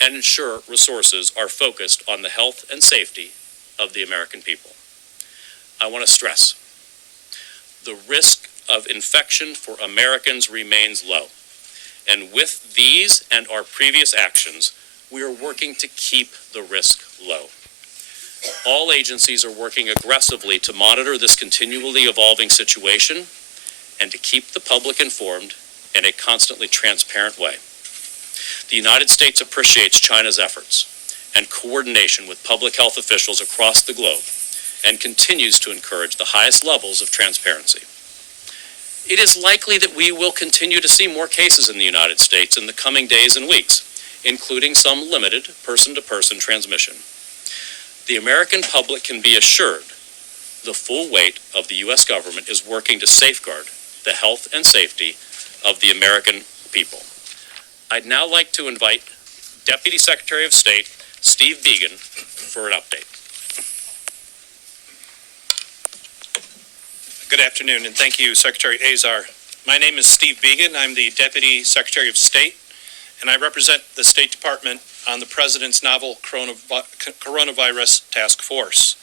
and ensure resources are focused on the health and safety of the American people. I want to stress, the risk of infection for Americans remains low. And with these and our previous actions, we are working to keep the risk low. All agencies are working aggressively to monitor this continually evolving situation and to keep the public informed in a constantly transparent way. The United States appreciates China's efforts and coordination with public health officials across the globe and continues to encourage the highest levels of transparency. It is likely that we will continue to see more cases in the United States in the coming days and weeks, including some limited person-to-person transmission. The American public can be assured the full weight of the U.S. government is working to safeguard the health and safety of the American people. I'd now like to invite Deputy Secretary of State Steve Biegun for an update. Good afternoon, and thank you, Secretary Azar. My name is Steve Biegun. I'm the Deputy Secretary of State, and I represent the State Department on the President's novel coronavirus task force.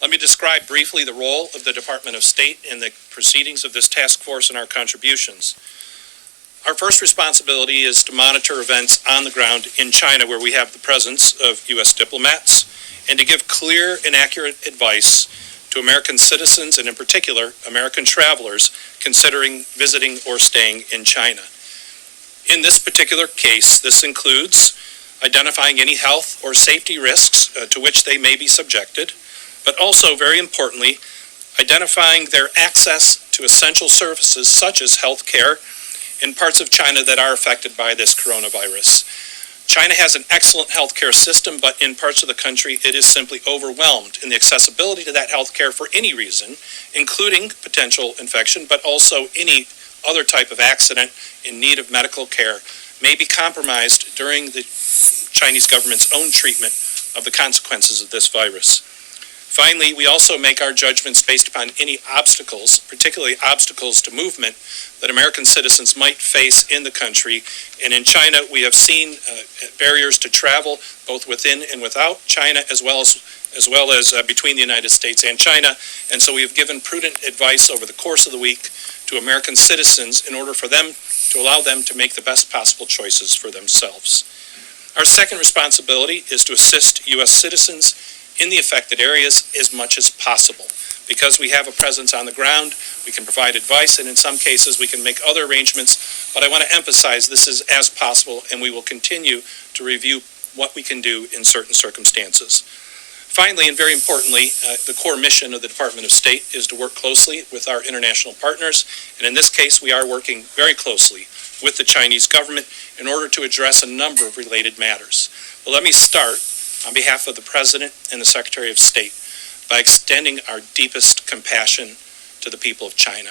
Let me describe briefly the role of the Department of State in the proceedings of this task force and our contributions. Our first responsibility is to monitor events on the ground in China, where we have the presence of U.S. diplomats, and to give clear and accurate advice to American citizens, and in particular, American travelers considering visiting or staying in China. In this particular case, this includes identifying any health or safety risks to which they may be subjected, but also, very importantly, identifying their access to essential services such as health care in parts of China that are affected by this coronavirus. China has an excellent healthcare system, but in parts of the country it is simply overwhelmed in the accessibility to that healthcare for any reason, including potential infection, but also any other type of accident in need of medical care may be compromised during the Chinese government's own treatment of the consequences of this virus. Finally, we also make our judgments based upon any obstacles, particularly obstacles to movement, that American citizens might face in the country. And in China, we have seen barriers to travel, both within and without China, as well as between the United States and China. And so we have given prudent advice over the course of the week to American citizens in order for them to allow them to make the best possible choices for themselves. Our second responsibility is to assist U.S. citizens in the affected areas as much as possible. Because we have a presence on the ground, we can provide advice, and in some cases we can make other arrangements, but I want to emphasize this is as possible, and we will continue to review what we can do in certain circumstances. Finally, and very importantly, the core mission of the Department of State is to work closely with our international partners, and in this case we are working very closely with the Chinese government in order to address a number of related matters. But let me start on behalf of the President and the Secretary of State by extending our deepest compassion to the people of China.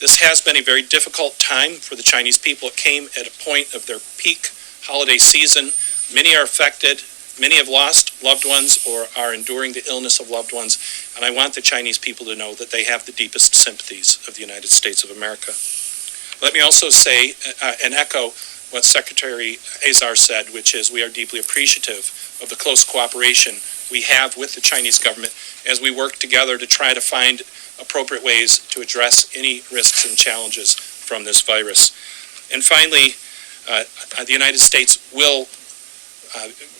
This has been a very difficult time for the Chinese people. It came at a point of their peak holiday season. Many are affected. Many have lost loved ones or are enduring the illness of loved ones. And I want the Chinese people to know that they have the deepest sympathies of the United States of America. Let me also say and echo what Secretary Azar said, which is we are deeply appreciative of the close cooperation we have with the Chinese government as we work together to try to find appropriate ways to address any risks and challenges from this virus. And finally, the United States will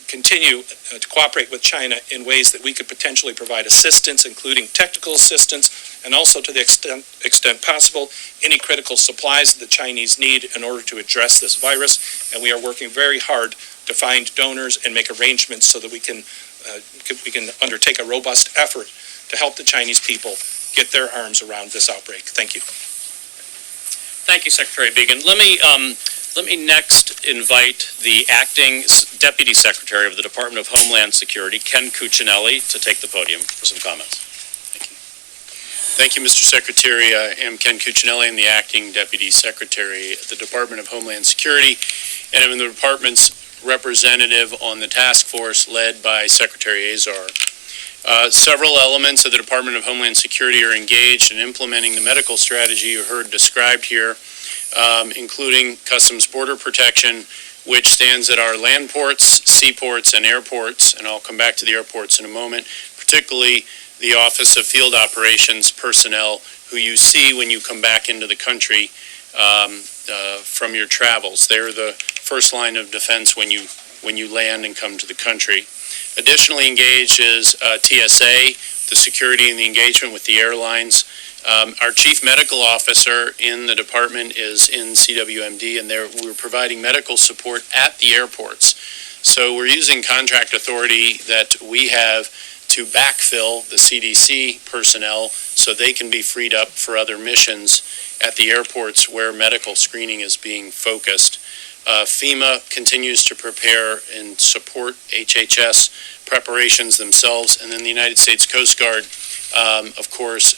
continue to cooperate with China in ways that we could potentially provide assistance, including technical assistance, and also to the extent possible, any critical supplies that the Chinese need in order to address this virus. And we are working very hard to find donors and make arrangements so that we can undertake a robust effort to help the Chinese people get their arms around this outbreak. Thank you. Thank you, Secretary Biegun. Let me next invite the Acting Deputy Secretary of the Department of Homeland Security, Ken Cuccinelli, to take the podium for some comments. Thank you. Thank you, Mr. Secretary. I am Ken Cuccinelli. I'm the Acting Deputy Secretary at the Department of Homeland Security, and I'm the department's representative on the task force led by Secretary Azar. Several elements of the Department of Homeland Security are engaged in implementing the medical strategy you heard described here, including Customs Border Protection, which stands at our land ports, seaports, and airports, and I'll come back to the airports in a moment, particularly the Office of Field Operations personnel who you see when you come back into the country from your travels. They're the first line of defense when you land and come to the country. Additionally engaged is TSA, the security and the engagement with the airlines. Our chief medical officer in the department is in CWMD, and we're providing medical support at the airports. So we're using contract authority that we have to backfill the CDC personnel so they can be freed up for other missions at the airports where medical screening is being focused. FEMA continues to prepare and support HHS preparations themselves, and then the United States Coast Guard, of course,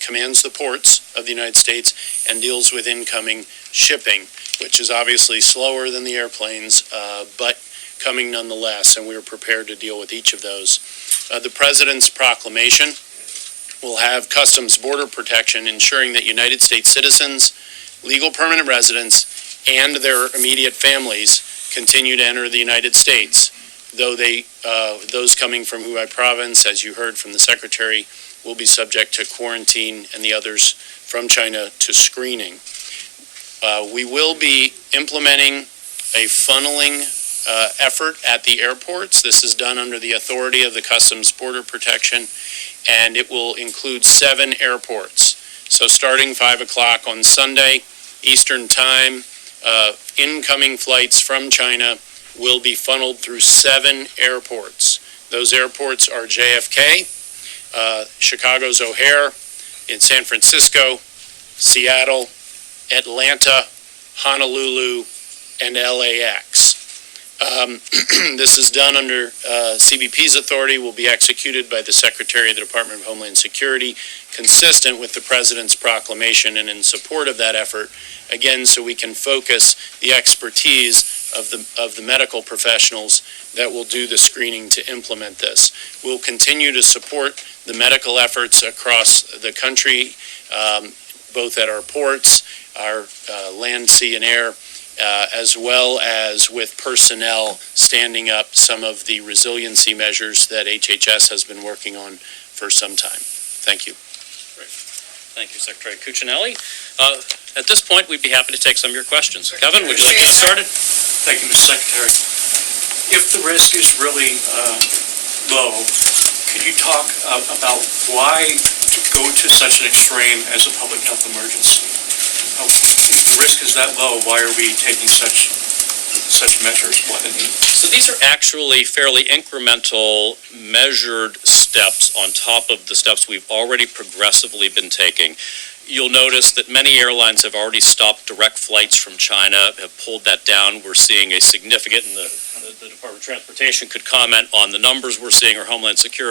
commands the ports of the United States and deals with incoming shipping, which is obviously slower than the airplanes, but coming nonetheless, and we are prepared to deal with each of those. The President's proclamation will have Customs Border Protection ensuring that United States citizens, legal permanent residents, and their immediate families continue to enter the United States, though those coming from Hubei province, as you heard from the Secretary, will be subject to quarantine, and the others from China to screening. We will be implementing a funneling effort at the airports. This is done under the authority of the Customs Border Protection, and it will include 7 airports. So starting 5 o'clock on Sunday, Eastern Time, incoming flights from China will be funneled through 7 airports. Those airports are JFK, Chicago's O'Hare, in San Francisco, Seattle, Atlanta, Honolulu, and LAX. This is done under CBP's authority, will be executed by the Secretary of the Department of Homeland Security, consistent with the President's proclamation and in support of that effort, again, so we can focus the expertise of the medical professionals that will do the screening to implement this. We'll continue to support the medical efforts across the country, both at our ports, our land, sea, and air, as well as with personnel standing up some of the resiliency measures that HHS has been working on for some time. Thank you. Great. Thank you, Secretary Cuccinelli. At this point, we'd be happy to take some of your questions. Kevin, would you like to get started? Thank you, Mr. Secretary. If the risk is really low, could you talk about why to go to such an extreme as a public health emergency? If the risk is that low, why are we taking such measures? So these are actually fairly incremental, measured steps on top of the steps we've already progressively been taking. You'll notice that many airlines have already stopped direct flights from China, have pulled that down. We're seeing a significant, and the Department of Transportation could comment on the numbers we're seeing, or Homeland Security.